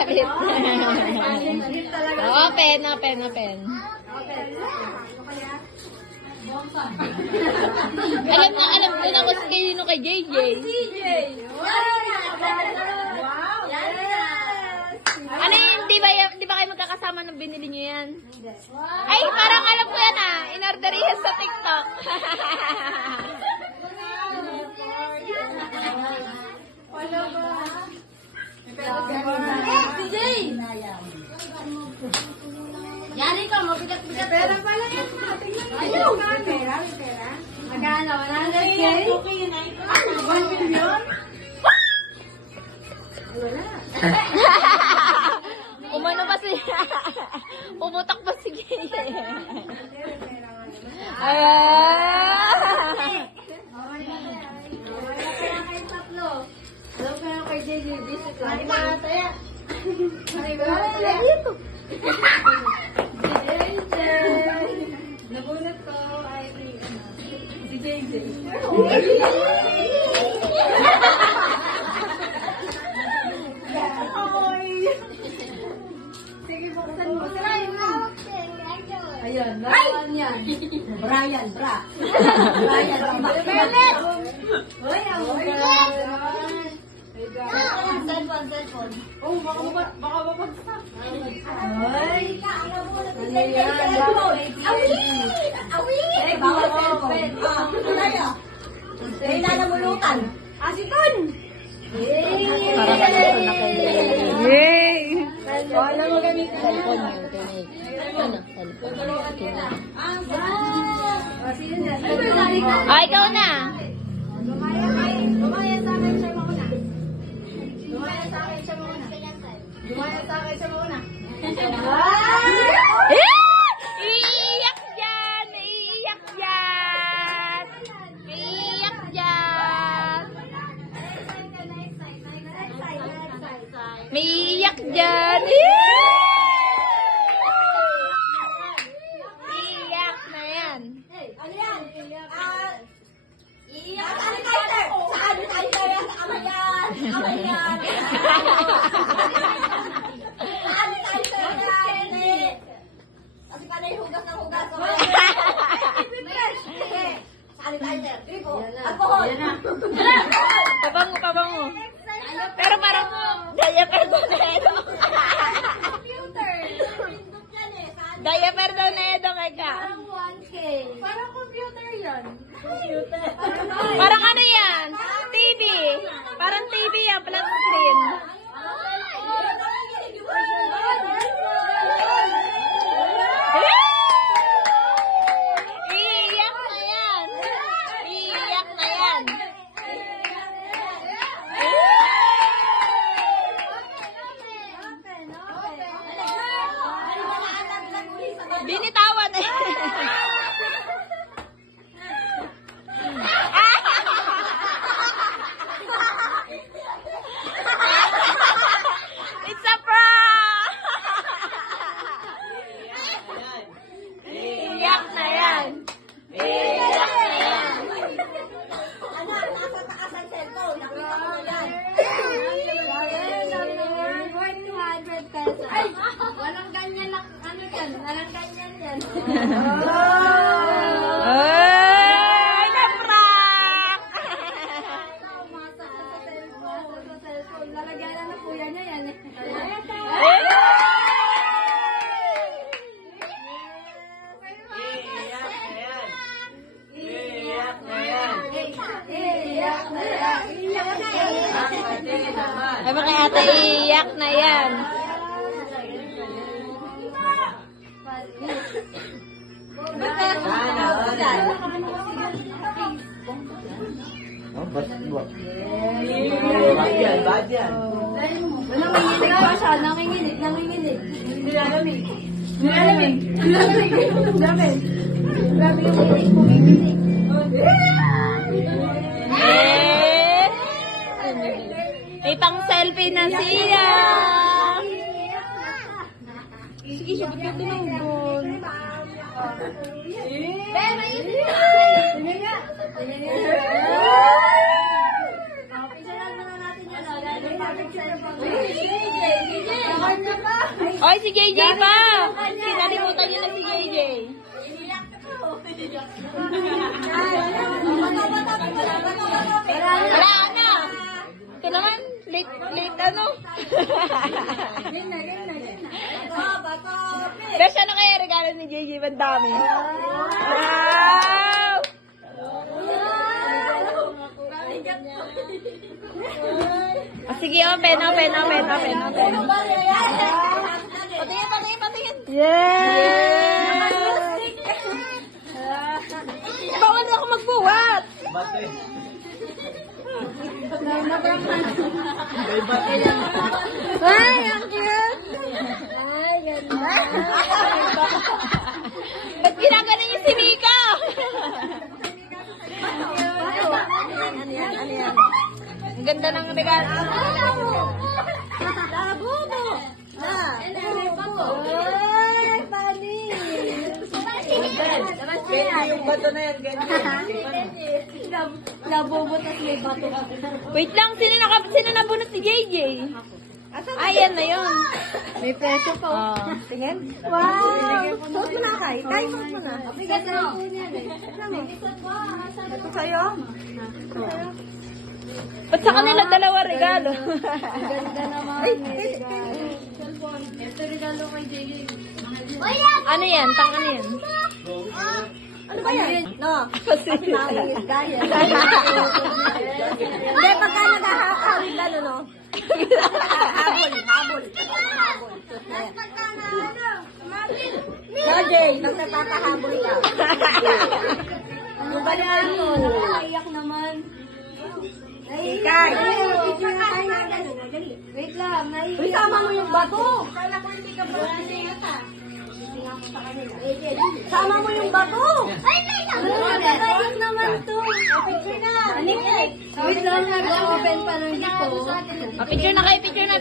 salit. Open. Alam ko na kung sino kay JJ. Ano yun? Di ba kayo magkakasama nung binili niyo yan? Ay, parang alam ko yan ah. In-order yan sa TikTok. DJ! Yari ka, mabigat-bigat. Pera pala yan. Ayaw! May pera. Magkano? 100K? Okay, yun ay. 1 million? Wala. Umano pa siya. Pumutak pa si Gay. Alam ko yung kay JJ, visit lang. Di ba nataya? Dito. JJ! Nabunot ko ay si JJ. Sige, buksan mo. Sirayin mo. Ayan, laruan yan. Brian, bra. Brian, Belet! Uy, ang cellphone. Oh, baka mapagsak. Ay! Ano yan? Awi! Bawal cellphone. Ay, nanamulutan. Asiton! Yay! Para sa gusto na kayo. Yay! Wala mo gamitin. Cellphone yun. Ano? Cellphone. Ah, ikaw na. Lumaya sa akin siya mauna. Lumaya sa akin siya mauna. Iiyak dyan! Iiyak dyan! Iiyak dyan! May iiyak dyan! Iiyak na yan. Ano yan? Iiyak sa sanitizer! Sa sanitizer yan! Ama yan! Ama yan! Sa sanitizer yan! Kasi ka na yung hugas ng hugas. Sanitizer! Trigo! Alcohol! Pabango. Pero parang diaper daw na edo. Computer! Pindot yan eh! Diaper daw na edo kay ka. Parang 1K. Parang computer yan. Computer. Parang ano yan? TV. Parang TV yan, flat screen. Iiyak na yan. Iiyak na yan. Binitawan eh. It's a prank! Iiyak na yan. Iiyak na yan. Anak, nasa taas ang cellphone. Nakita ko na yan. 200 pesos. Ay! Walang ganyan lang. Ano yan? Walang ganyan yan. Ay, na-prank! Umasa ka sa cellphone. Lalagyan na ng kuya niya yan. Iiyak na yan. Iiyak na yan. Ay, mga ate, iiyak na yan. Bad yan. Nanginginig pa siya. Nanginginig. Nilalamig. Grabe yung pumipinig. May pang selfie na siya. Sige, siya, ba't ka tinunggol? Ben, may isip ka! Tingnan nga! Picturean muna natin yan. Lalo yung picture. DJ! Oy, si JJ pa! Kinalimutan niyo na si JJ. Wala na! Ito naman, late ano? Bes, ano kaya regalo ni JJ? Bandami. Wow! Ah, sige, open. Patingin. Yes! Bawal na ako magbuhat. Ay, ang cute! Ay, ganda. Ba't ginaganon niyo si Mika? Ano yan? Ang ganda ng regalo. Labubo! Ay, funny! Yung bato na yan, ganyan. Labobo tas may bato. Wait lang, sino nabunot si JJ? Ayan na yun. May presyo pa. Oh. Tingin? Wow! Suot mo na kay. Kay, suot mo na. Bigat mo. Ito sa'yo. Ba't sa kanila dalawa regalo? Ganda naman. Ay, Ito regalo kay JJ. Ano yan? Pang ano yan? Ano ba yan? No. Kasi Nakakawin gaya. Hindi, pagka nagkakawin lalo, no? Habol. JJ, nang nagkakahabol ka. Ano ba yan? Nakaiyak naman. Kay. Wait lang. Uy, tama mo yung bato. Kala ko hindi ka ba sama mo yung bato. Ay, naiyak naman to. Picture na. Wait lang, nag-open pa ng dito. Picture na kayo, picture na.